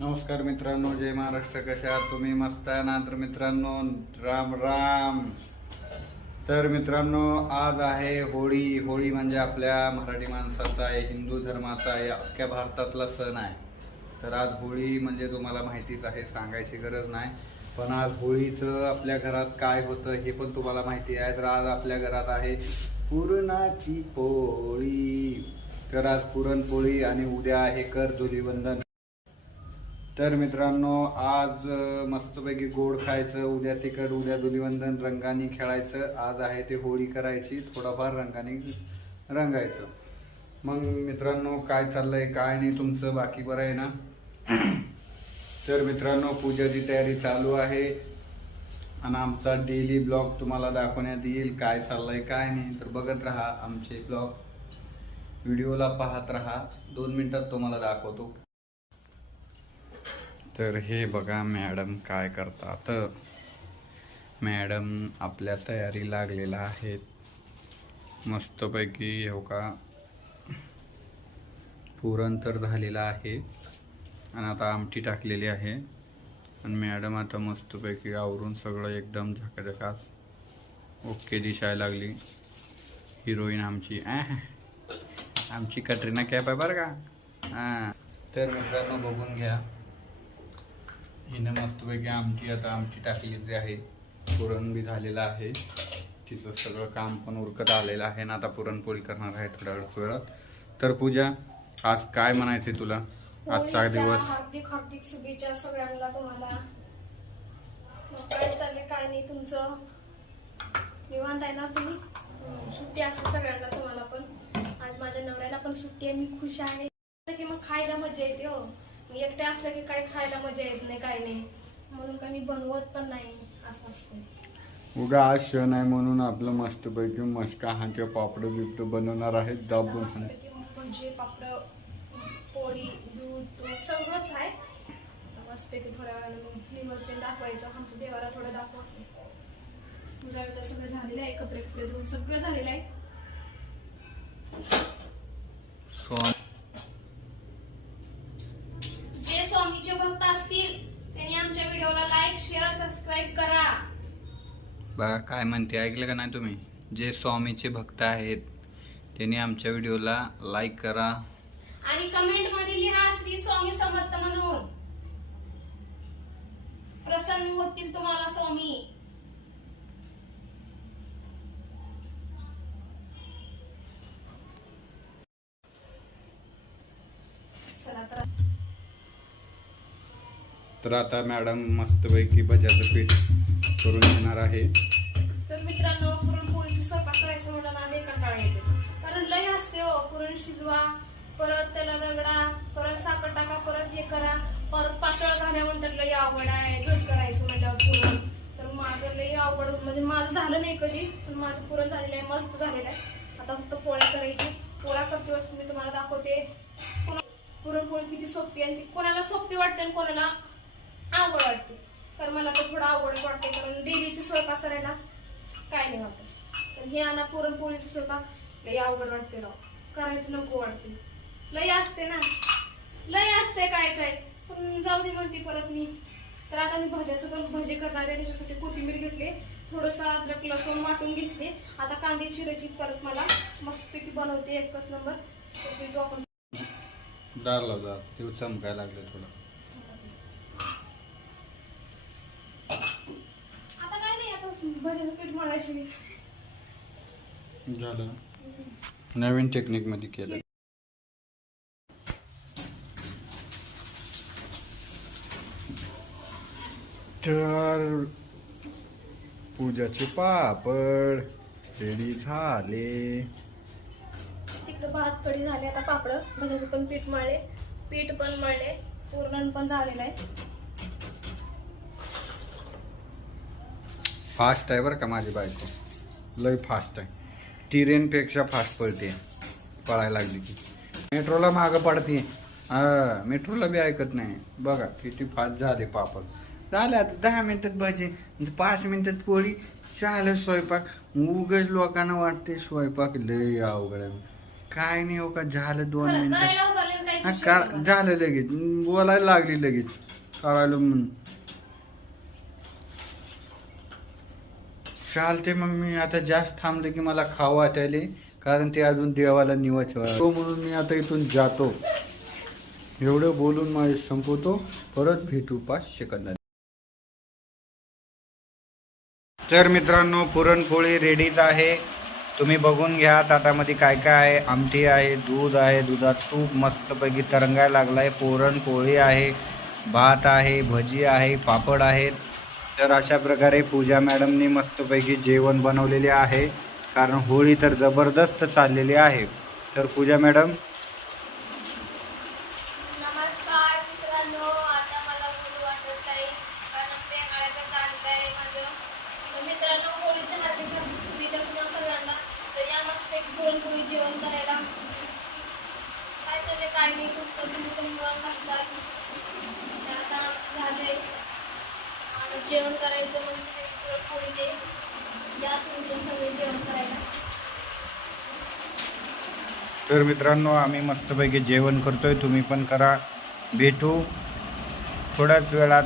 नमस्कार मित्रांनो जय महाराष्ट्र. कशा आहात तुम्ही? मस्त आहे ना? तर मित्रांनो राम राम. तर मित्रांनो आज आहे होळी. होळी म्हणजे आपल्या मराठी माणसाचा आहे हिंदू धर्माचा आहे अख्ख्या भारतातला सण आहे. तर आज होळी म्हणजे तुम्हाला माहितीच आहे सांगायची गरज नाही. पण आज होळीचं आपल्या घरात काय होतं हे पण तुम्हाला माहिती आहे. तर आज आपल्या घरात आहे पुरणाची पोळी. तर आज पुरणपोळी आणि उद्या आहे कर धुलीवंदन तर मित्रांनो आज मस्तपैकी गोड खायचं उद्या तिखट उद्या धुलीवंदन रंगाने खेळायचं. आज आहे ते होळी करायची थोडाफार रंगाने रंगायचं. मग मित्रांनो काय चाललंय काय नाही तुमचं बाकी बरं आहे ना? तर मित्रांनो पूजाची तयारी चालू आहे. आणि आमचा डेली ब्लॉग तुम्हाला दाखवण्यात येईल काय चाललंय काय नाही. तर बघत राहा आमचे ब्लॉग व्हिडिओला पाहत राहा. दोन मिनटात तुम्हाला दाखवतो. तर हे बघा मॅडम काय करतात. मॅडम आपल्या तयारी लागलेला आहेत मस्तपैकी हो का पुरण तर झालेलं आहे. आणि आता आमटी टाकलेली आहे. आणि मॅडम आता मस्तपैकी आवरून सगळं एकदम झकाझकास ओके दिसायला लागली. हिरोईन आमची. आमची कटरीना कॅप आहे बरं का? हां. तर मित्रांनो बघून घ्या. हिनं मस्तपैकी आमटी आता आमटी टाकलेली आहे पुरण बी झालेलं आहे. तिचं सगळं काम पण उरकत आलेलं आहे ना आता पुरणपोळी करणार आहे थोड्या वेळ वेळात. तर पूजा आज काय म्हणायचे तुला? आजचा दिवस. हार्दिक हार्दिक शुभेच्छा सगळ्यांना तुम्हाला. काय चाललंय काय नाही तुमचं? निवांत आहे ना तुम्ही? सुट्टी असेल सगळ्यांना तुम्हाला पण. आज माझ्या नवऱ्याला पण सुट्टी आहे मी खुश आहे. की मग खायला मजा येते हो. एकटे असलं की काय खायला मजा येत नाही काय नाही. म्हणून काय मी बनवत पण नाही असं असतं. उगा आज क्षण आहे म्हणून आपलं मस्तपैकी मस्का हाते पापड बिपड बनवणार आहे दाबून हाण. मस्तपैकी भजी पापड पोळी दूध तूप सगळंच आहे. आता मस्तपैकी थोड्या वेळानं मग निवडते दाखवायचं आमच्या देवाला थोडं दाखवा. पूजा वगैरे सगळं झालेलं आहे कपडे कपडे धुवून सगळं झालेलं आहे. सो- जे स्वामीचे भक्त असतील त्यांनी आमच्या व्हिडिओला लाईक शेअर सबस्क्राईब करा बघा काय म्हणते ऐकलं का नाही तुम्ही? जे स्वामीचे भक्त आहेत त्यांनी आमच्या व्हिडिओला लाईक करा. आणि कमेंटमध्ये लिहा श्री स्वामी समर्थ म्हणून. प्रसन्न होतील तुम्हाला स्वामी. चला तर तर आता मॅडम मस्तपैकी भज्याचं पीठ करून घेणार आहे. तर मित्रांनो पुरणपोळीचा स्वयंपाक करायचं म्हणलं ना लय कंटाळा येते. कारण लय असते हो पुरण शिजवा परत त्याला रगडा परत साखर टाका परत हे करा. परत पातळ झाल्यानंतर लय आवड आहे घट करायचं म्हटल्यावर पुरण. तर माझं लय आवड म्हणजे माझं झालं नाही कधी पण माझं पुरण झालेलं आहे मस्त झालेलं आहे. आता फक्त पोळ्या करायची. पोळ्या करते वस्तू मी तुम्हाला दाखवते. पुरणपोळी किती सोपी आहे आणि कोणाला सोपी वाटते आणि कोणाला आवड वाटते. तर मला तर थोडं आवड वाटते कारण डेलीची स्वयंपाक करायला काय नाही वाटत. पण हे आणा पुरणपोळीची स्वयंपाक लय अवघड वाटते राव. करायचं नको वाटते. लय असते ना. लय असते काय काय. पण जाऊ दे म्हणते परत मी. तर आता मी भज्याचं पण भजी करणार आहे त्याच्यासाठी कोथिंबीर घेतली. थोडंसं अद्रक लसूण वाटून घेतले. आता कांदे चिरायची परत मला मस्तपैकी बनवते एकच नंबर. तर डाळ लाव ते चमकायला लागले थोडं. पीठ मळायची झालं. नवीन टेक्निकमध्ये केलं. तर पूजाचे पापड रेडी झाले. तिकडं भात कडी झाले आता पापड. भज्याचं पण पीठ मळले. पीठ पण मळले. पूर्ण पण झालेलं आहे. फास्ट आहे बरं का माझी बायको. लय फास्ट आहे. टिरेनपेक्षा फास्ट पळते. पळायला लागली की. मेट्रोला मागं पडते. हा मेट्रोला बी ऐकत नाही. बघा किती फास्ट झाले पापड झाले आता दहा मिनिटात भाजी पाच मिनिटात पोळी झालं स्वयंपाक. उगच लोकांना वाटते स्वयंपाक लय अवघड काय नाही हो का झालं दोन मिनिटात हा, का झाला. झालं लगेच. बोलायला लागली लगेच. करायला म्हणून. चालते मग मी आता जास्त थांबले की मला खावं वाटायले कारण ते अजून देवाला निवाच तो हो, म्हणून मी आता इथून जातो. एवढं बोलून माझे संपवतो. परत भेटू पाच सेकंदात. तर मित्रांनो पुरणपोळी रेडीच आहे. तुम्ही बघून घ्या ताटामध्ये काय काय आहे. आमटी आहे दूध आहे दुधात तूप मस्तपैकी तरंगायला लागलाय. पुरणपोळी आहे भात आहे भजी आहे पापड आहेत. तर अशा प्रकारे पूजा मॅडमनी मस्तपैकी जेवण बनवलेले आहे. कारण होळी तर जबरदस्त चाललेली आहे. तर पूजा मॅडम. नमस्कार मित्रांनो आता मला बोलू वाटत जेवण करायचं मस्त पोळी ते या तुम्ही पण सगळे जेवण करायला. तर मित्रांनो आम्ही मस्तपैकी जेवण करतोय. तुम्ही पण करा. भेटू. थोड्याच वेळात